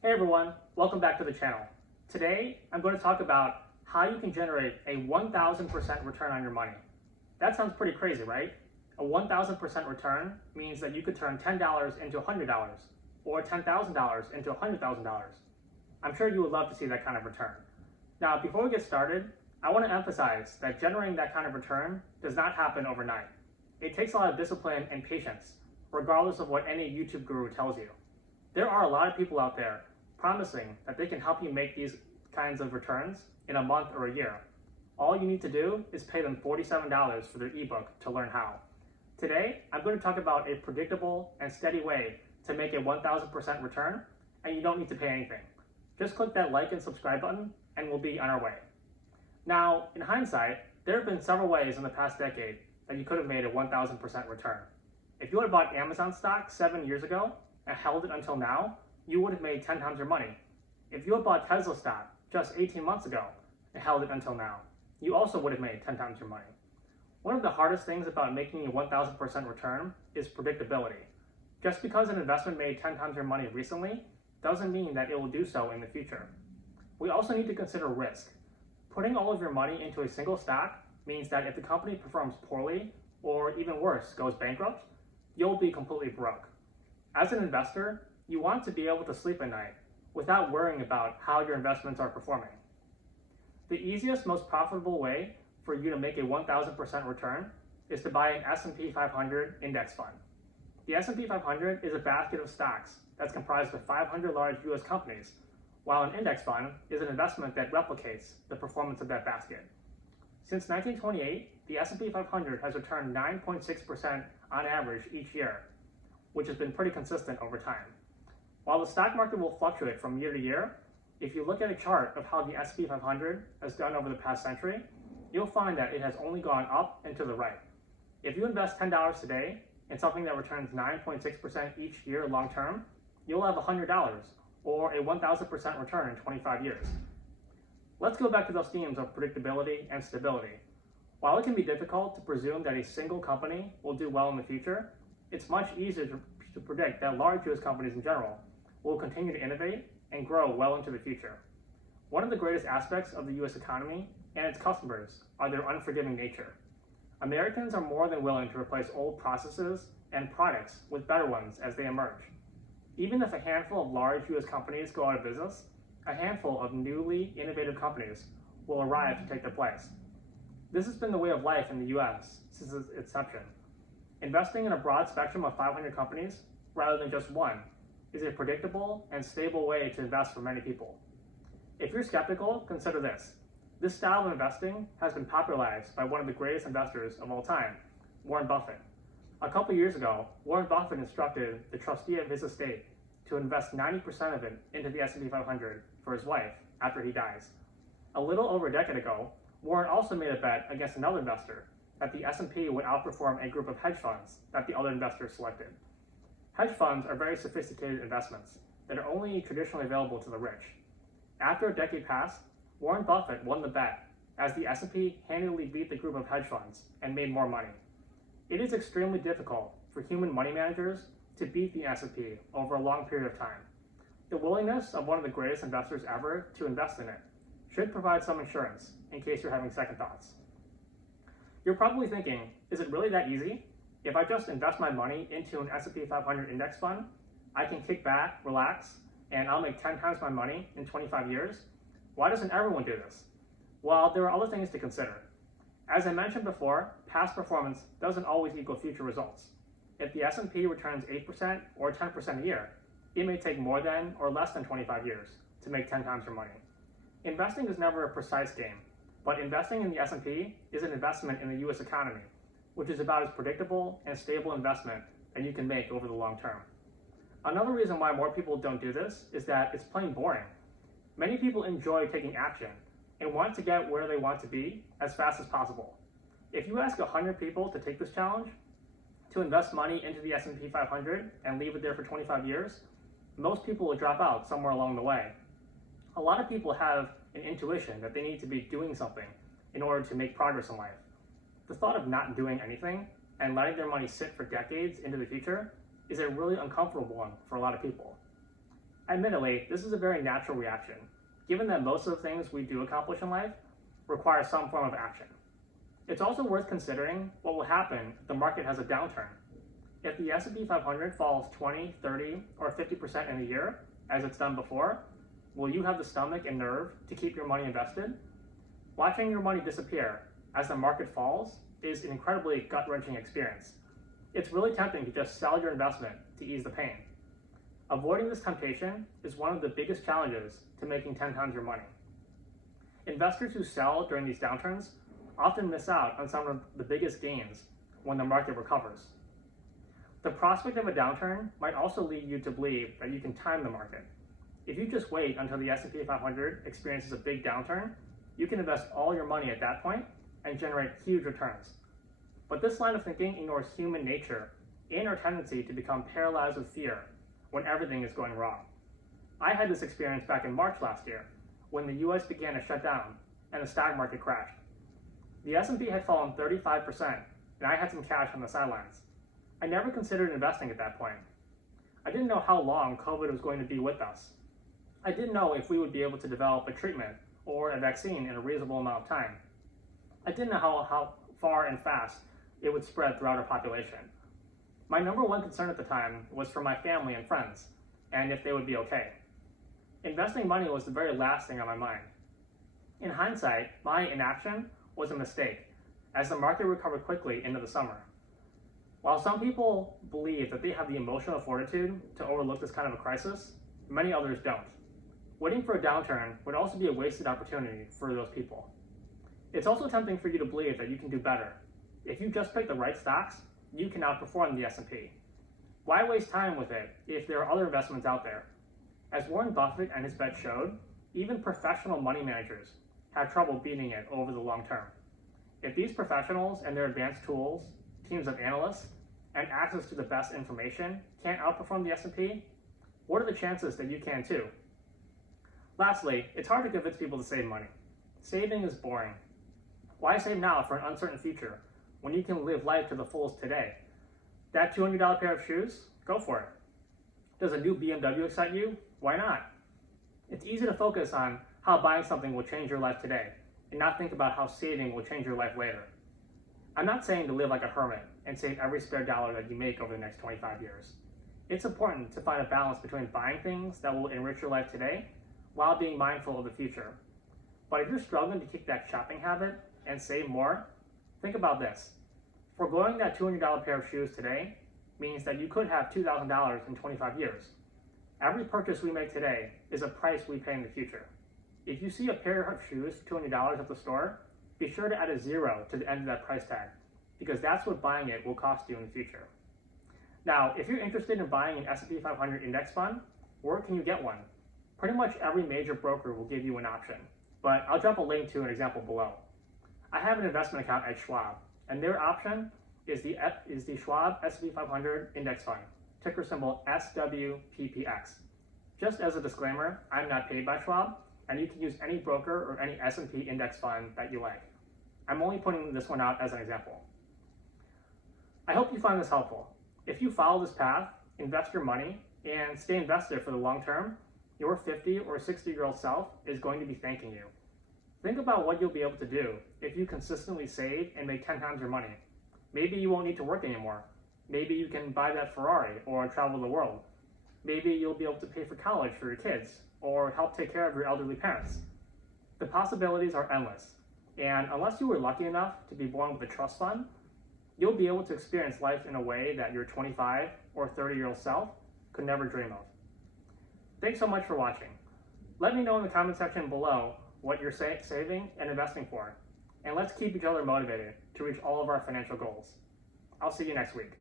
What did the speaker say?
Hey everyone, welcome back to the channel. Today, I'm going to talk about how you can generate a 1000% return on your money. That sounds pretty crazy, right? A 1000% return means that you could turn $10 into $100 or $10,000 into $100,000. I'm sure you would love to see that kind of return. Now, before we get started, I want to emphasize that generating that kind of return does not happen overnight. It takes a lot of discipline and patience, regardless of what any YouTube guru tells you. There are a lot of people out there promising that they can help you make these kinds of returns in a month or a year. All you need to do is pay them $47 for their ebook to learn how. Today, I'm going to talk about a predictable and steady way to make a 1000% return, and you don't need to pay anything. Just click that like and subscribe button, and we'll be on our way. Now, in hindsight, there have been several ways in the past decade that you could have made a 1000% return. If you had bought Amazon stock 7 years ago and held it until now, you would have made 10 times your money. If you had bought Tesla stock just 18 months ago and held it until now, you also would have made 10 times your money. One of the hardest things about making a 1000% return is predictability. Just because an investment made 10 times your money recently doesn't mean that it will do so in the future. We also need to consider risk. Putting all of your money into a single stock means that if the company performs poorly, or even worse, goes bankrupt, you'll be completely broke. As an investor, you want to be able to sleep at night without worrying about how your investments are performing. The easiest, most profitable way for you to make a 1000% return is to buy an S&P 500 index fund. The S&P 500 is a basket of stocks that's comprised of 500 large US companies, while an index fund is an investment that replicates the performance of that basket. Since 1928, the S&P 500 has returned 9.6% on average each year, which has been pretty consistent over time. While the stock market will fluctuate from year to year, if you look at a chart of how the S&P 500 has done over the past century, you'll find that it has only gone up and to the right. If you invest $10 today in something that returns 9.6% each year long term, you'll have $100 or a 1000% return in 25 years. Let's go back to those themes of predictability and stability. While it can be difficult to presume that a single company will do well in the future, it's much easier to predict that large US companies in general will continue to innovate and grow well into the future. One of the greatest aspects of the US economy and its customers are their unforgiving nature. Americans are more than willing to replace old processes and products with better ones as they emerge. Even if a handful of large US companies go out of business, a handful of newly innovative companies will arrive to take their place. This has been the way of life in the US since its inception. Investing in a broad spectrum of 500 companies, rather than just one, is a predictable and stable way to invest for many people. If you're skeptical, consider this. This style of investing has been popularized by one of the greatest investors of all time, Warren Buffett. A couple years ago, Warren Buffett instructed the trustee of his estate to invest 90% of it into the S&P 500 for his wife after he dies. A little over a decade ago, Warren also made a bet against another investor that the S&P would outperform a group of hedge funds that the other investors selected. Hedge funds are very sophisticated investments that are only traditionally available to the rich. After a decade passed, Warren Buffett won the bet as the S&P handily beat the group of hedge funds and made more money. It is extremely difficult for human money managers to beat the S&P over a long period of time. The willingness of one of the greatest investors ever to invest in it should provide some insurance in case you're having second thoughts. You're probably thinking, is it really that easy? If I just invest my money into an S&P 500 index fund, I can kick back, relax, and I'll make 10 times my money in 25 years? Why doesn't everyone do this? Well, there are other things to consider. As I mentioned before, past performance doesn't always equal future results. If the S&P returns 8% or 10% a year, it may take more than or less than 25 years to make 10 times your money. Investing is never a precise game, but investing in the S&P is an investment in the US economy, which is about as predictable and stable investment that you can make over the long term. Another reason why more people don't do this is that it's plain boring. Many people enjoy taking action and want to get where they want to be as fast as possible. If you ask 100 people to take this challenge, to invest money into the S&P 500 and leave it there for 25 years, most people will drop out somewhere along the way. A lot of people have an intuition that they need to be doing something in order to make progress in life. The thought of not doing anything and letting their money sit for decades into the future is a really uncomfortable one for a lot of people. Admittedly, this is a very natural reaction, given that most of the things we do accomplish in life require some form of action. It's also worth considering what will happen if the market has a downturn. If the S&P 500 falls 20, 30, or 50% in a year, as it's done before, will you have the stomach and nerve to keep your money invested? Watching your money disappear as the market falls is an incredibly gut-wrenching experience. It's really tempting to just sell your investment to ease the pain. Avoiding this temptation is one of the biggest challenges to making 10 times your money. Investors who sell during these downturns often miss out on some of the biggest gains when the market recovers. The prospect of a downturn might also lead you to believe that you can time the market. If you just wait until the S&P 500 experiences a big downturn, you can invest all your money at that point and generate huge returns. But this line of thinking ignores human nature and our tendency to become paralyzed with fear when everything is going wrong. I had this experience back in March last year when the US began to shut down and the stock market crashed. The S&P had fallen 35% and I had some cash on the sidelines. I never considered investing at that point. I didn't know how long COVID was going to be with us. I didn't know if we would be able to develop a treatment or a vaccine in a reasonable amount of time. I didn't know how far and fast it would spread throughout our population. My number one concern at the time was for my family and friends, and if they would be okay. Investing money was the very last thing on my mind. In hindsight, my inaction was a mistake, as the market recovered quickly into the summer. While some people believe that they have the emotional fortitude to overlook this kind of a crisis, many others don't. Waiting for a downturn would also be a wasted opportunity for those people. It's also tempting for you to believe that you can do better. If you just pick the right stocks, you can outperform the S&P. Why waste time with it if there are other investments out there? As Warren Buffett and his bet showed, even professional money managers have trouble beating it over the long term. If these professionals and their advanced tools, teams of analysts, and access to the best information can't outperform the S&P, what are the chances that you can too? Lastly, it's hard to convince people to save money. Saving is boring. Why save now for an uncertain future when you can live life to the fullest today? That $200 pair of shoes? Go for it. Does a new BMW excite you? Why not? It's easy to focus on how buying something will change your life today and not think about how saving will change your life later. I'm not saying to live like a hermit and save every spare dollar that you make over the next 25 years. It's important to find a balance between buying things that will enrich your life today while being mindful of the future. But if you're struggling to kick that shopping habit and save more, think about this. Foregoing that $200 pair of shoes today means that you could have $2,000 in 25 years. Every purchase we make today is a price we pay in the future. If you see a pair of shoes for $200 at the store, be sure to add a 0 to the end of that price tag, because that's what buying it will cost you in the future. Now, if you're interested in buying an S&P 500 index fund, where can you get one? Pretty much every major broker will give you an option, but I'll drop a link to an example below. I have an investment account at Schwab, and their option is the Schwab S&P 500 Index Fund, ticker symbol SWPPX. Just as a disclaimer, I'm not paid by Schwab, and you can use any broker or any S&P index fund that you like. I'm only putting this one out as an example. I hope you find this helpful. If you follow this path, invest your money, and stay invested for the long term, your 50 or 60-year-old self is going to be thanking you. Think about what you'll be able to do if you consistently save and make 10 times your money. Maybe you won't need to work anymore. Maybe you can buy that Ferrari or travel the world. Maybe you'll be able to pay for college for your kids or help take care of your elderly parents. The possibilities are endless, and unless you were lucky enough to be born with a trust fund, you'll be able to experience life in a way that your 25 or 30-year-old self could never dream of. Thanks so much for watching. Let me know in the comment section below what you're saving and investing for, and let's keep each other motivated to reach all of our financial goals. I'll see you next week.